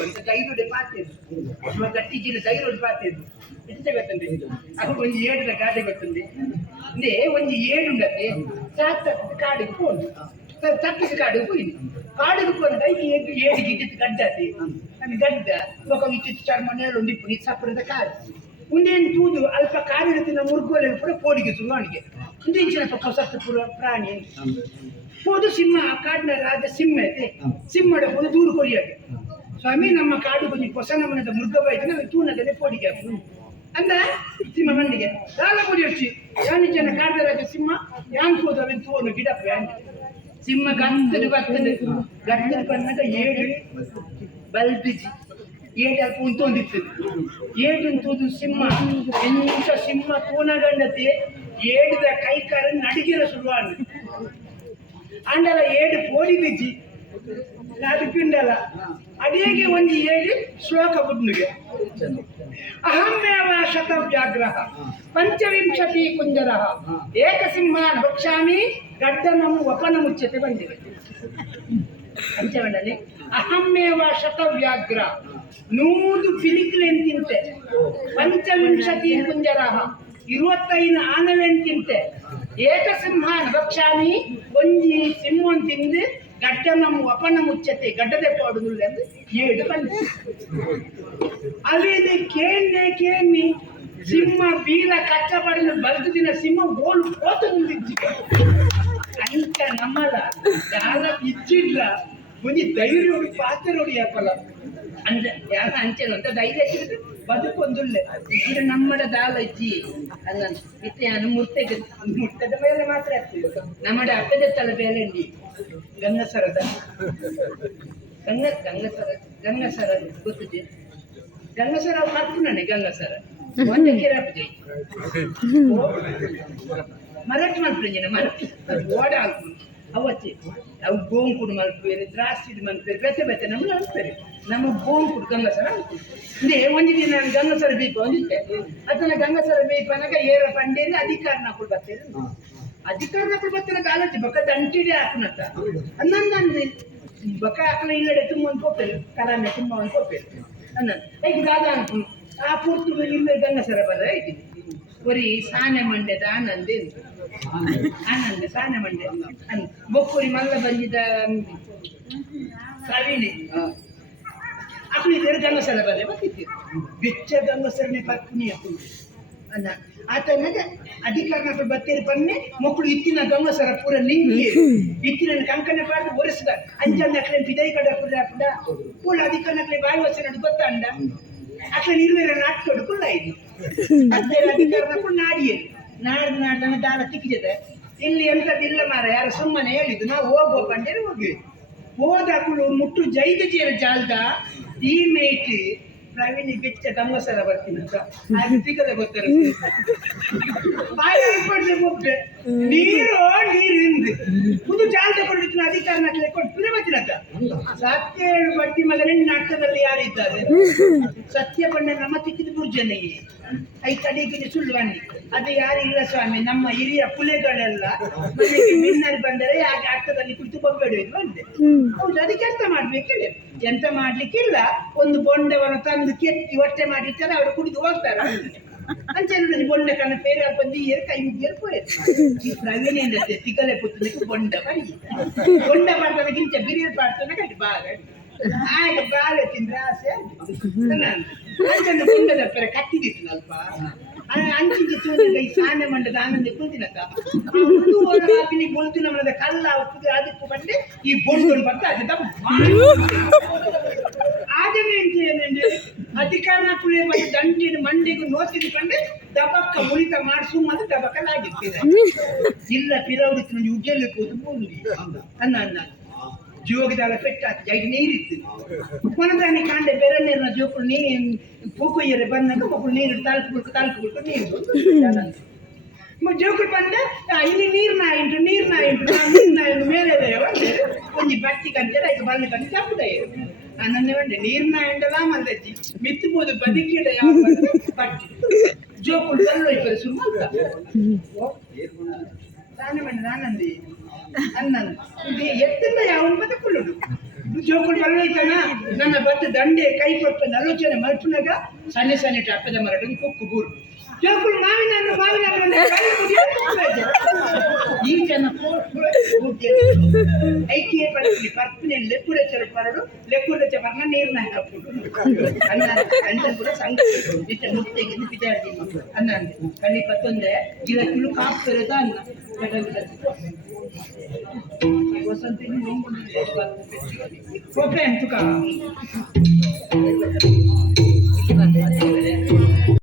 ಒಂದು ಕೈರುಡೆ ಪಾತ್ರೆದು ಒಂದು ಅಟ್ಟಿಜಿನ ಕೈರುಡೆ ಪಾತ್ರೆದು ಎಂತ ಗೊತ್ತಂದೆ ಅದು ಒಂದು ಏಡುದ ಗಾದೆ ಗೊತ್ತಂದೆ ಅಂದ್ರೆ ಒಂದು ಏಡುಂಡತೆ ಸಾಕು ಕಾಡಿಗೆ ಪೋನು ತಪ್ಪಿಸಿ ಕಾಡಿಗೆ ಪೋಯಿನಿ ಕಾಡಿಗೆ ಪೋದ ಏಟು ಏಡಿಗೆ ಇಟ್ಟಿತ್ತು ಗಡ್ಡತೆ ನನ್ನ ಗಡ್ಡ ಲೋಕ ಇಟ್ಟಿತ್ತು ಚರ್ಮ ನೇಳುಂಡಿ ಪುನಿ ಸಪ್ಪರದ ಕಾಡು ಮುಂದೇನು ತೂದು ಅಲ್ಪ ಕಾರಿನ ಮುರುಗೋಲೆ ಪೂರ ಕೋಡಿಗೆ ಸುರುವಾಣಿಗೆ ಮುಂದಿನ ಹೊಸತ್ತು ಪೂರ್ವ ಪ್ರಾಣಿ ಹೋದು ಸಿಂಹ ಆ ಕಾಡಿನ ರಾಜ ಸಿಂಹ ಐತೆ ಸಿಂಹಡ ಹೋದ ದೂರು ಸ್ವಾಮಿ ನಮ್ಮ ಕಾಡು ಕೊಂಚ ಹೊಸ ನಮ್ಮನದ ಮೃಗವಾಯ್ತು ನಾವು ತೂನದಲ್ಲಿ ಪೋಡಿಗೆ ಹಾಕು ಅಂದ ಸಿಂಹ ಮಂಡಿಗೆ ಸಾಲ ಕೊಡಿ ಹಚ್ಚಿ ಯಾನಿ ಜನ ಕಾಡ್ದ ರಾಜ ಸಿಂಹ ಯಾನ್ ಹೋದ ಅವೆನ್ ತೋನು ಗಿಡ ಪ್ಯಾನ್ ಸಿಂಹ ಗಂತದು ಬರ್ತದೆ ಗಂತದು ಬಂದಾಗ ಏಳು ಬಲ್ಬಿಜಿ ಏಟು ಅಲ್ಪ ಉಂತೊಂದಿತ್ತು ಏಟು ತೂದು ಸಿಂಹ ಎಂಚ ಸಿಂಹ ತೂನಗಂಡತೆ ಏಡಿದ ಕೈಕಾರ ನಡಿಗೆರ ಶುರುವಾಂಡ್ ಅಂಡಲ ಏಡು ಪೋಡಿ ಬಿಜ್ಜಿ ನಡುಪಿಂಡಲ ಅಡಿಗೆ ಒಂದು ಹೇಳಿ ಶ್ಲೋಕ ಬುಡ್ನುಗೆ ಅಹಮ್ಮೇವ ಶತವ್ಯಾಗ್ರಹ, ಪಂಚವಿಂಶತಿ ಕುಂಜರ ಏಕಸಿಂಹ ಭಕ್ಷಾಮಿ ಗಡ್ಡನಂ ವಪನ ಮುಚ್ಚತೆ ಬಂದಿವೆ ಪಂಚಮಂಡಲಿ ಅಹಮ್ಮೇವ ಶತವ್ಯಾಗ್ರ ನೂರು ಪಿಲಿಕ್ಲೆಂತಿಂತೆ ಪಂಚವಿಂಶತಿ ಕುಂಜರ ಇರುವತ್ತೈದು ಆನವೆಂತಿಂತೆ ಏಕಸಿಂಹ ಭಕ್ಷಾಮಿ, ಒಂಜಿ ಸಿಂಹನ್ ತಿಂದು ಗಡ್ಡನಂ ವಪನ ಮುಚ್ಚತೆ ಗಡ್ಡದೆ ಪಾಡುದು ಎಂದು ಅಲ್ಲಿದೆ ಕೇಂದೆ ಕೇಮಿ ಸಿಂಹ ಬೀರ ದಿನ ಸಿಂಹ ಒಂಜಿ ಧೈರ್ಯ ನೋಡಿ, ಪಾತ್ರ ನೋಡಿ ಯಾಪಲ್ಲ ಅಂದ, ಯಾರ ಅಂಚೆನ ಅಂತ ಧೈರ್ಯ ಬದುಕೊಂದುಲ್ಲೆ. ಈಗ ನಮ್ಮಡ ದಾಲ ಇಜ್ಜಿ ಅಲ್ಲ, ಇತ್ತೆ ಅನು ಮುರ್ತೆಗೆ ಮುಟ್ಟದ ಮೇಲೆ ಮಾತ್ರ ಆಗ್ತದೆ. ನಮ್ಮಡ ಅಪ್ಪದ ತಲೆ ಬೇಲೆ ಗಂಗಸರದ. ಗಂಗ, ಗಂಗಸರ ಗಂಗಸರ ಗೊತ್ತಿದೆ ಗಂಗಸರ ಮರ್ತು ನನಗೆ ಗಂಗಸರ. ಒಂದೇ ಕಿರಾಪ್ ಜೈ. ಮರಟ್ ಮಲ್ಪಂಜಿನ ಮರಟ್. ಓಡ ಹಾಕ್ಬಿಡು ಅವಚ್ಚೆ ಅವು ಗೋಂಕುಡು ಮಲ್ಪೇರು ದ್ರಾಕ್ಷಿಡ್ ಮಲ್ಪೇರು ಬೆತ್ತೆ ಬೆತ್ತೆ ನಮ್ಗೆ ಅನ್ಸ್ತಾರೆ ನಮ್ಮ ಗೋಂಕುಡು ಗಂಗಸರ ಅಂದ್ರೆ ಒಂದು ದಿನ ನಾನು ಗಂಗಸರ ಬೀಪ ಒಂದಿತ್ತೆ ಅದನ್ನ ಗಂಗಸರ ಬೀಪ ಏರ ಪಂಡೇರಿ ಅಧಿಕಾರ ನಾಕು ಬರ್ತೇನೆ ಅಧಿಕಾರ ನಾಕು ಬರ್ತೇನೆ ಕಾಲಚ್ಚಿ ಬಕ್ಕ ದಂಟಿಡಿ ಹಾಕನತ್ತ. ಅನ್ನಂದು ಬಕ್ಕ ಹಾಕಲ ಇಲ್ಲಡೆ ತುಂಬ ಒಂದು ಕೊಪ್ಪೇರು ಕಲಾಮೆ ತುಂಬ ಒಂದು ಅನ್ನ ಈಗ ದಾದ ಅನ್ಕೊಂಡು ಆ ಪೂರ್ತಿ ಇಲ್ಲ ಗಂಗಸರ ಬರ ಐತಿ ಒರಿ ಸಾನೆ ಮಂಡ್ಯದ ಆನಂದ ಆನಂದ, ಸಾನೆ ಮಂಡ್ಯ. ಅನ್ ಬೊಕ್ಕುರಿ ಮಲ್ಲ ಬಂದಿದ್ದ ಸವಿಣಿ ಅಕ್ಕಳು ಇದ್ದಾರೆ ಗಂಗಸರ ಬರ ಬರ್ತಿತ್ತು ಬೆಚ್ಚ ಗಂಗಸರನೆ ಪತ್ನಿ ಅಕ್ಕಳು ಅನ್ನ. ಆತನಾಗ ಅಧಿಕಾರ ಬತ್ತೇರಿ ಪನ್ನೆ ಮಕ್ಕಳು ಇತ್ತಿನ ಗಂಗಸರ ಪೂರ ನಿಂಗಿ ಇತ್ತಿನ ಕಂಕಣ ಪಾಡ್ದು ಒರೆಸ್ದ. ಅಂಜಲ್ ನಕ್ಲೆ ಬಿದೈ ಕಡ ಪುರ ಪುಡ ಪೂಲ ಅಧಿಕಾರ ನಕ್ಲೆ ಬಾಯಿ ವಸನ ಗೊತ್ತಂಡ ಅಟ್లా ನಿರ್ವೀರ ನಾಟ್ಕೊಂಡು ಕುಲ್ಲ ಇದು ಅದೇ ಅಧಿಕಾರ ನಕ್ಕೊಂಡು ನಾಡಿಯೇ. ನಾಡ್ದು ನಾಡ್ದ ದಾರ ತಿಕ್ಕಿದೆ ಇಲ್ಲಿ ಎಂತದಿಲ್ಲ ಮಾರ ಯಾರು ಸುಮ್ಮನೆ ಹೇಳಿದ್ದು. ನಾವು ಹೋಗುವ ಪಂಡೇರಿ ಹೋಗಿ ಹೋದಾಕಲು ಮುಟ್ಟು ಜೈದ ಜೇರ ಜಾಲ್ದ. ಈ ಮೇಟ್ ಪ್ರವೀಣಿ ಬೆಚ್ಚ ಗಂಗಸರ ಬರ್ತೀನಂತ ಅದು ಸಿಗದೆ ಬಾಯಿ ಹಾಕ್ಕೊಂಡ್ರೆ ಮುಗ್ದೆ. ನೀರು ನೀರಿಂದು. ಪುದು ಜಾಲ ತಗೊಂಡಿತ್ತು ಅಧಿಕಾರ ನಕ್ಲೆ ಕೊಟ್ಟು ಬರ್ತೀನಂತ ಸತ್ಯ ಹೇಳು ಬಟ್ಟಿ ಮಗನೇ ನಾಟಕದಲ್ಲಿ ಯಾರಿದ್ದಾರೆ ಸತ್ಯ ಬಂಡ ನಮ್ಮ ತಿಕ್ಕಿದ ಬುರ್ಜನೆಯೇ ಐ ಕಡೆಗೆ ಸುಳ್ಳು ಬನ್ನಿ ಅದು ಯಾರಿಲ್ಲ ಸ್ವಾಮಿ, ನಮ್ಮ ಹಿರಿಯ ಪುಲೆಗಳೆಲ್ಲ. ಮನೆಗೆ ಮಿನ್ನರ್ ಬಂದರೆ ಹಾಗೆ ಆಟದಲ್ಲಿ ಕುಳಿತು ಬೊಬ್ಬೆಡುವುದು ಬಂದೆ ಹೌದು, ಅದಕ್ಕೆ ಅರ್ಥ ಮಾಡ್ಬೇಕು ಎಂತ ಮಾಡ್ಲಿಕ್ಕಿಲ್ಲ. ಒಂದು ಬೊಂಡವನ್ನು ತಂದು ಕೆತ್ತಿ ಹೊಟ್ಟೆ ಮಾಡಿರ್ತಾರೆ ಅವರು ಕುಡಿದು ಹೋಗ್ತಾರೆ. ಅಂಚೆ ಬೊಂಡ ಕಣ್ಣ ಪೇರ ಬಂದು ಏರ್ ಕೈ ಮುಗಿಯರ್ ಪೋಯರು ಈ ಪ್ರವೀಣೇಂದ್ರ ತಿಕ್ಕಲೆ ಪುತ್ತನಕ್ಕೆ ಬೊಂಡ ಬರಿ ಬೊಂಡ ಮಾಡ್ತಾನಕ್ಕಿಂತ ಬಿರಿಯರ್ ಪಾಡ್ತಾನೆ ಕಟ್ಟಿ ಬಾಗ. ಆಗ ಬಾಗ ತಿಂದ್ರೆ ಆಸೆ ಅಂಚಂದ ಬೊಂಡದ ಪೇರ ಕತ್ತಿದಿತ್ತು ಅಲ್ಪ. ಅಂಚಿಗೆ ಚೂರು ಕೈ ಸಾನೆ ಮಂಡದ ಆನಂದ ಕುಂತಿನಕ್ಕ. ಹಾಕಿ ಬೊಳ್ತು ನಮ್ಮದ ಕಲ್ಲ ಉಪ್ಪು ಅದಕ್ಕೂ ಬಂದೆ ಈ ಬೊಂಡು ಬರ್ತಾ ಅದು ಆದನೆ ಏನಂದ್ರೆ, ಅಧಿಕಾರ ಕುಳಿಯ ಬಂದು ದಂಡಿನ ಮಂಡಿಗೂ ನೋತಿನ ಕಂಡು ದಬಕ್ಕ ಮುಳಿತ ಮಾಡಿಸು ಮತ್ತೆ ದಬಕ್ಕಲಾಗಿರ್ತಿದೆ ಇಲ್ಲ ನೋಡಿ ಉಜ್ಜಲ್ಲಿ ಕೂತು ಬೋಂಡಿ ಅನ್ನ ಅನ್ನ. ಜೋಗದಾಲ ಪೆಟ್ಟಾಗ್ತದೆ ಈಗ ನೀರಿತ್ತು ಕೊನದಾನೆ ಕಾಂಡೆ ಬೇರೆ ನೀರಿನ ಜೋಕು ನೀರು ಪೂಕೊಯ್ಯರೆ ಬಂದಾಗ ಮಕ್ಕಳು ನೀರು ತಲುಪು ತಲುಪು ನೀರು ಜೋಕುಲು ಬಂದ ಆ, ಇಲ್ಲಿ ನೀರು ನಾಯಿಂಟು ನೀರು ನಾಯಿಂಟು ನೀರು ನಾಯಿಂಟು ಮೇಲೆ ಒಂಜಿ ಬಟ್ಟಿ ಕಂಚರ ಈಗ ಬಲ್ಲ ಕಂಚ ತಪ್ಪುದ ನನ್ನೇ ಬಂದೆ ನೀರು ನಾಯಿಂಡಲ ಮಂದಜ್ಜಿ ಮಿತ್ತುಬೋದು ಬದುಕಿಡ ಯಾವ ಬಟ್ಟಿ ಜೋಕುಲು ಬಲ್ಲ ಇಬ್ಬರು ಸುಮ್ಮನೆ ತಾನೇ ಬಂದ ನಾನಂದಿ ಅನ್ನನು ಇದು ಎತ್ತಿಂದ ಯಾವ ಕುಳ್ಳುಡು ಜೋಕುಲು ಬಲ್ಲೋಯ್ತಾನ ನನ್ನ ಬತ್ತ ದಂಡೆ, ಕೈ ಕೊಟ್ಟ ಆಲೋಚನೆ ಮಲ್ಪನಾಗ ಸಣ್ಣ ಸಣ್ಣ ಟಪ್ಪದ ಮರಡು ಕುಕ್ಕು ಬೂರು. ಜೋಕುಲು ಮಾವಿನ ಮಾವಿನ. ಈ ಜನ ಐಕೆ ಪರ್ಪನಿ ಪರ್ಪನಿ ಲೆಕ್ಕುಡೆಚ್ಚರ ಪರಡು ಲೆಕ್ಕುಡೆಚ್ಚ ಪರ್ನ ನೀರ್ನ ಹಾಕುಡು ಅನ್ನ ಅಂಚ ಕೂಡ ಸಂಘ ಬಿಟ್ಟ ಮುಟ್ಟಿಗೆ ಬಿದ್ದಾಡ್ತೀನಿ ಅನ್ನ ಕಣ್ಣಿ ಪತ್ತೊಂದೆ, ಗಿಡ ಕಿಳು ಕಾಪ್ತಿರೋದ ಅನ್ನ Roberto, cara.